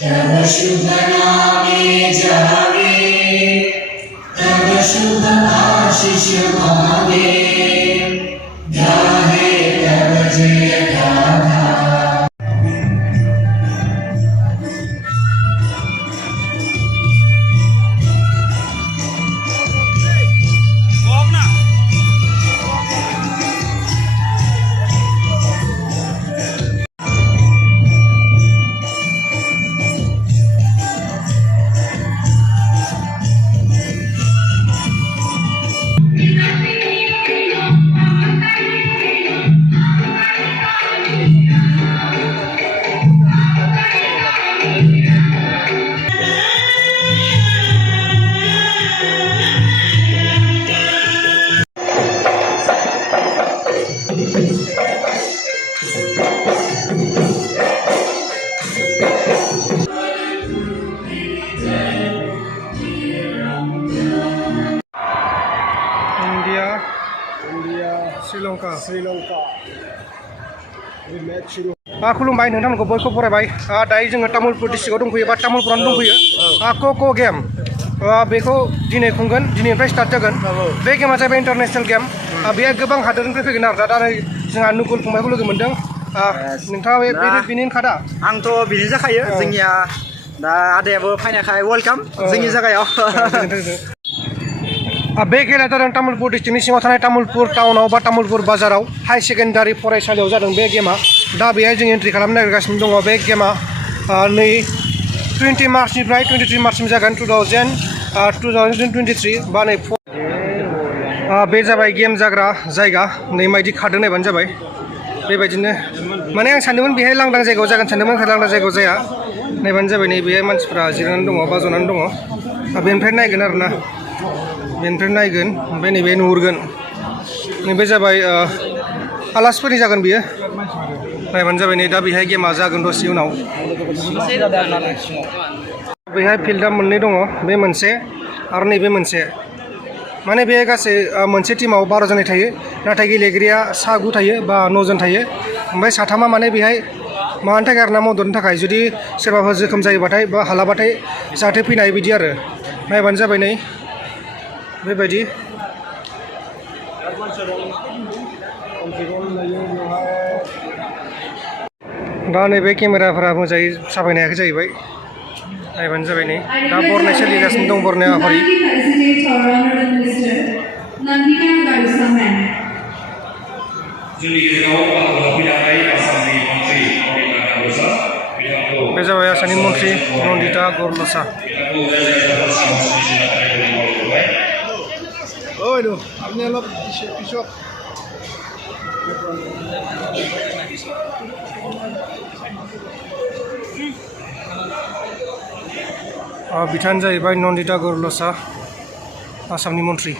तव शुभ नामे जागे, तव शुभ आशीष मांगे, गाहे तव जय गाथा। श्रीलंका खुलुमबाय नोंथांमोनखौ बयखौबो बरायबाय। दायो जोङो तामुलपुर डिस्ट्रिक्टआव दंफैयो बा तामुलपुरावनो दंफैयो। क' गेम बेखौ दिनै खुंगोन, दिनैनिफ्राय स्टार्ट जागोन। बे गेमा जाहैबाय इन्टारनेसनेल गेम। बेयो गोबां हादोरनिफ्राय फैगोन आरो दा नै जोंहा नुकुल फंबायखौ लोगो मोन्दों। नोंथाङा बेनि खादा? आंथ' बिनि जाखायो। जोंनिया दा आदायाबो फायनायखाय वेलकाम जोंनि जायगायाव। बे खेलाया जादों तामुलपुर डिस्ट्रिक्टनि सिङाव थानाय तामुलपुर टाउनाव बा तामुलपुर बाजाराव हाई सेकेन्डारि फरायसालियाव जादों बे गेमा। दा बेहाय जों एन्ट्रि खालामनो नागिरगासिनो दङ। बे गेमा नै 20 मार्चनिफ्राय 23 मार्चसिम जागोन 2023 बा नै बे जाबाय गेम जाग्रा जायगा। नै मायदि खारदों नायबानो जाबाय। बेबायदिनो माने आं सानदोंमोन बेहाय लांदां जायगायाव जागोन सानदोंमोन, लांदां जायगायाव जाया। नायबानो जाबाय नै बेहाय मानसिफ्रा जिरायनानै दङ बा जनानै दङ। बेनिफ्राय नायगोन आरोना, बेनिफ्राय नायगोन, ओमफ्राय नैबे नुहुरगोन। नैबे जाबाय आलासिफोरनि जागोन बियो। नायबानो जाबाय नै दा बेहाय गेमा जागोन दसे उनाव। बेहाय फिल्डआ मोननै दङ, बे मोनसे आरो नैबे मोनसे। माने बे गासै मोनसे टिमाव 12 जन थायो, नाथाय गेलेगिरिया 9 थायो बा 9 जन थायो। ओमफ्राय 3 माने बेहाय मानि थाखाय आरोना मददनि थाखाय, जुदि सोरबाफोर जोखोम जायोबाथाय बा हालाबाथाय जाहाथे फैनो हायो बिदि आरो। नायबानो जाबाय नै बेबायदि। दा नैबे केमेराफोरा मोजाङै साफायनो हायाखै जाहैबाय। नायबानो जाबाय नै दा बरनाय सोलिगासिनो दं, बरनाय हाबाफारि। बे जाबाय आसामनि मन्त्रि नन्दिता गरलसा। बिथाङानो जाहैबाय नन्दिता गरलसा, आसामनि मन्त्रि।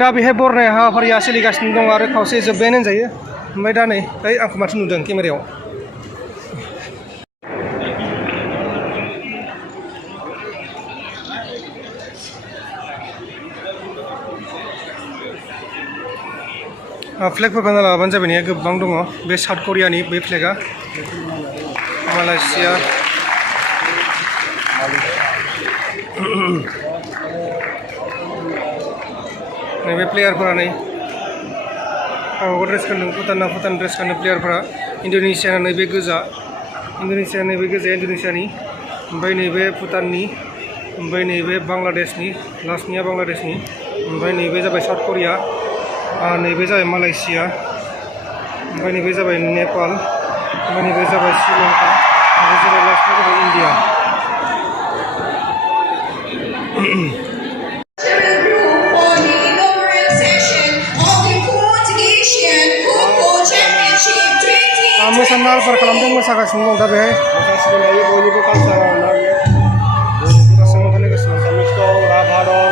दा बेहाय बरनाय हाबाफारिया सोलिगासिनो दं आरो खावसे जोब्बायानो होनजायो। ओमफ्राय दा नै आंखौ माथो नुदों केमेरायाव। फ्लेगफोरखौ नायना लाबानो जाबाय ने गोबां दङ। बे साउथ करियानि बे फ्लेगा, मालयेसिया, नैबे प्लेयारफोरा नै गावबागाव ड्रेस गानदों। भुटान ड्रेस गानदों प्लेयारफोरा। इन्ड'नेसियाना नैबे गोजा, इन्ड'नेसियानि। ओमफ्राय नैबे भुटाननि, ओमफ्राय नैबे बांलादेशनि, लास्टनिया बांलादेशनि। ओमफ्राय नैबे जाबाय साउथ करिया, नैबे जाबाय मालयेसिया, ओमफ्राय नैबे जाबाय नेपाल, ओमफ्राय नैबे जाबाय श्रीलंका, ओमफ्राय जाबाय लास्टआव जाबाय इन्डिया। मोसानो लाहार खालामदों, मोसागासिनो दं दा बेहाय। बयनिबो कालसार आरोना बेयो। आसामिस दं, राभा दं,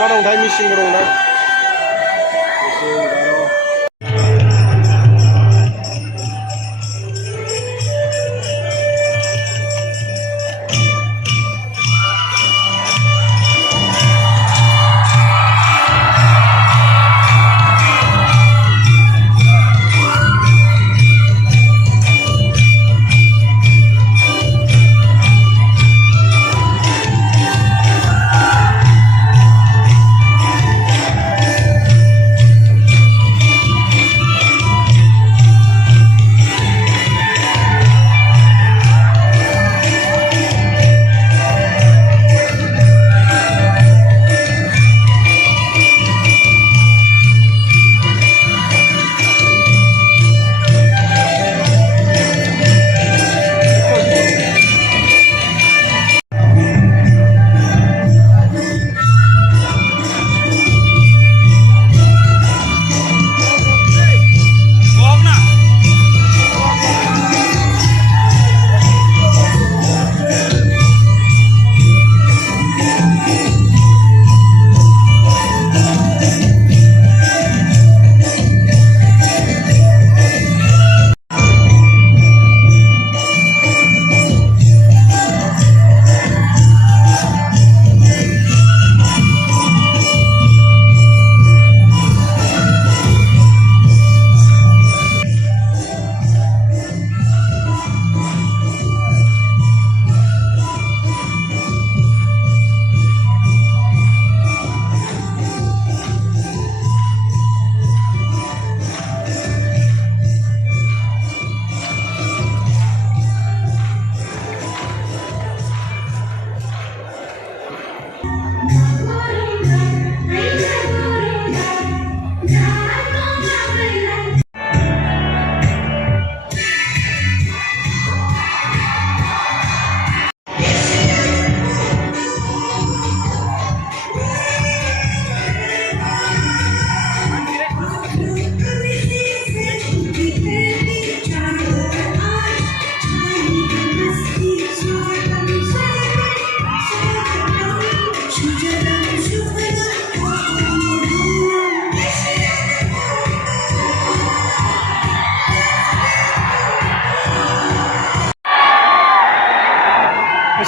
मा दंथाय मिसिंबो दंना।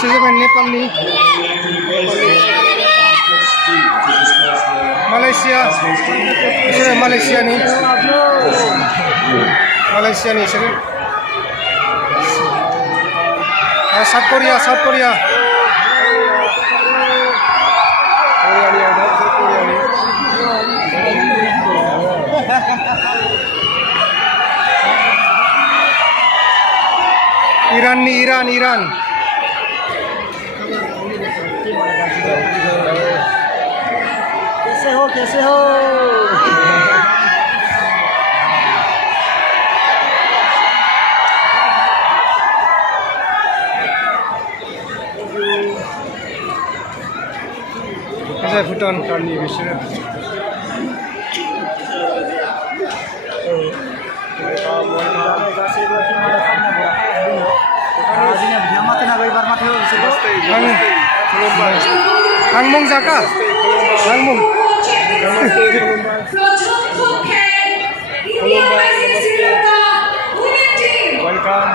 बिसोर जाबाय नेपालनि मालয়েशिया बिसोरो मालয়েशियानि बिसोरो साउथ कोरिया Iran कैसे हो भुटाननि बिसोरो Hangmong Zaka Hangmong welcome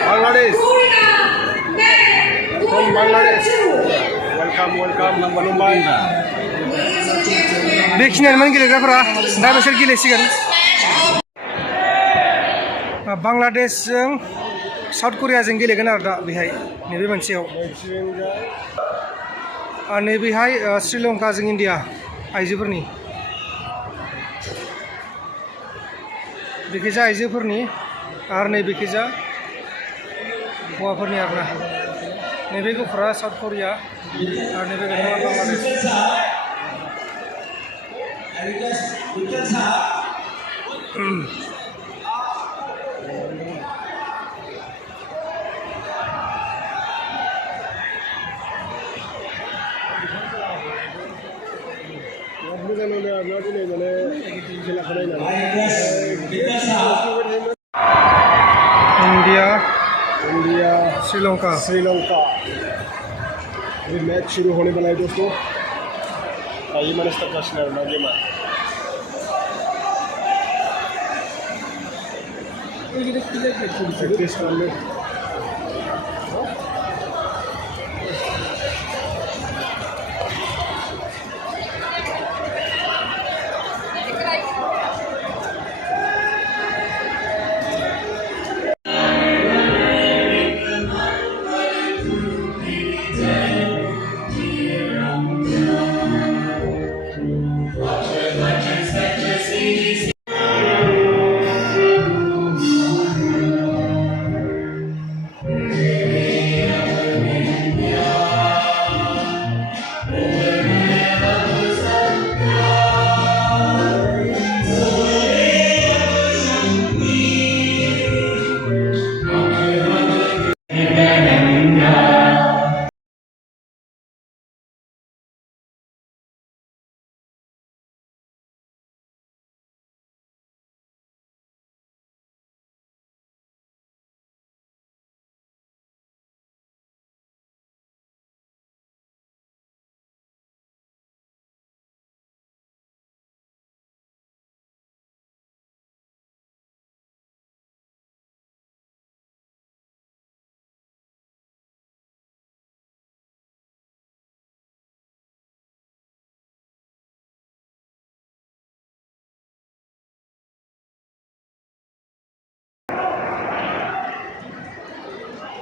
Bangladesh from Bangladesh welcome lumba-lumba बेखिनियानोमोन गेलेग्राफोरा दा बिसोर गेलेसिगोन बांलादेशजों साउथ कोरियाजों गेलेगोन आरो दा बेहाय नैबे मोनसेयाव आरो नैबेहाय श्रीलंकाजों इन्डिया आइजोफोरनि बेखैजा आइजोफोरनि आरो नैबेखैजा हौवाफोरनि आरोना नैबे गुफुरा साउथ कोरिया आरो नैबे गोथाङा बांलादेश इंडिया श्रीलंका अभी मैच शुरू होने वाला है दोस्तों ये मैंने स्टार्ट करना है गेम प्रैक्टिस कर ले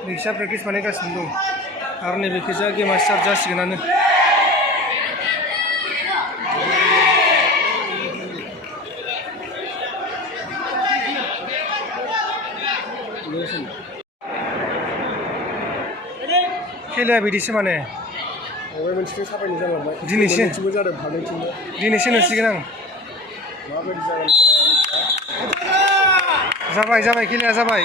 रिक्शा प्रेक्टिस बानायगासिनो दं आरो नैबेखैजा गेमा स्टार्ट जासिगोनानो खेलाया बिदिसो माने दिनैसो नुसिगोन आं जाबाय खेलाया जाबाय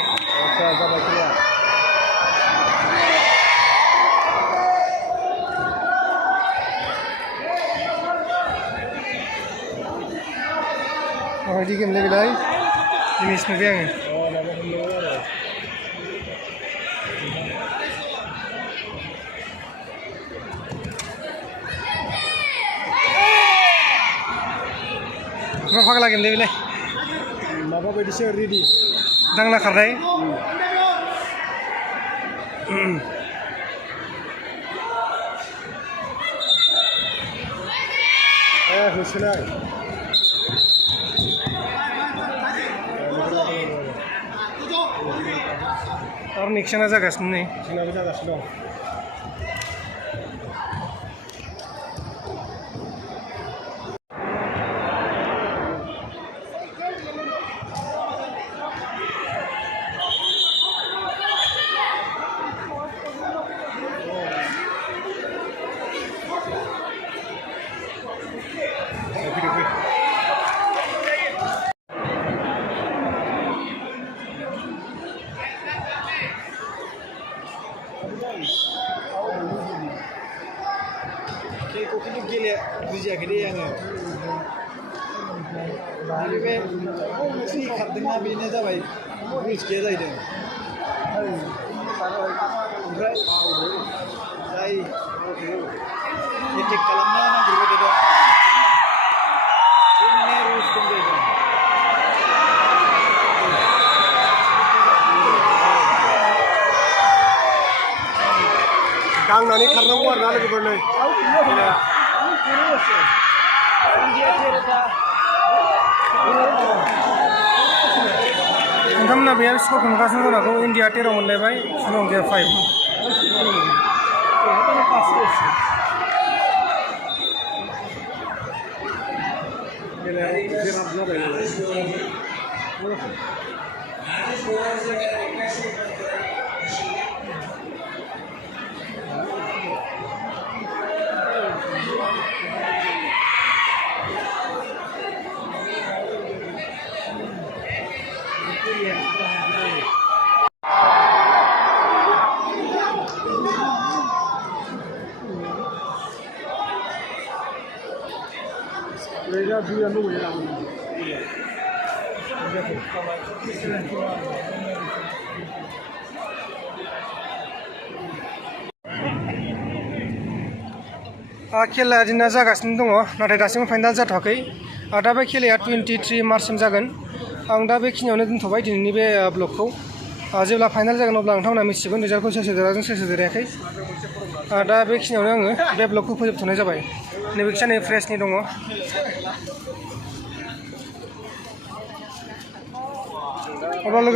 माबायदि गेम बेलाय दिनैसो नुबाय आङो मा फाग्ला गेम बेलाय माबा बायदिसो रेडि दांना खारनाय होसोनाय आरो नेक्सना जागासिनो नै जोंनाबो जागासिनो दं खेलखौ खिन्थु बुजियाखै दे आङो बे मोनसे खारदोंना बेनो जाबाय मिथिया जाहैदों ओमफ्राय जाय एटेक खालामनो नागिरबाय थादों बे माने रुल्स दं जाहैदों दांनानै खारनांगौ आरोना लोगोफोरनै नोंथांमोना बेयाव स्करखौ नुगासिनो जानो हागौ India 13 मोनलायबाय श्रीलंकाया 5 Mereka dia nunggu ya. खेला दिना जागासिनो दङ नाथाय दासिमबो फाइनाल जाथ'वाखै दा बे खेलाया 23 मार्चसिम जागोन आं दा बेखिनियावनो दोनथ'बाय दिनैनि बे ब्लगखौ जेब्ला फाइनाल जागोन अब्ला नोंथांमोना मिथिगोन रिजाल्टखौ सोर सोर देरहादों सोर सोर देरहायाखै दा बेखिनियावनो आङो बे ब्लगखौ फोजोबथ'नाय जाबाय नैबे खिसा फ्रेसनि दङ अब्ला लोगो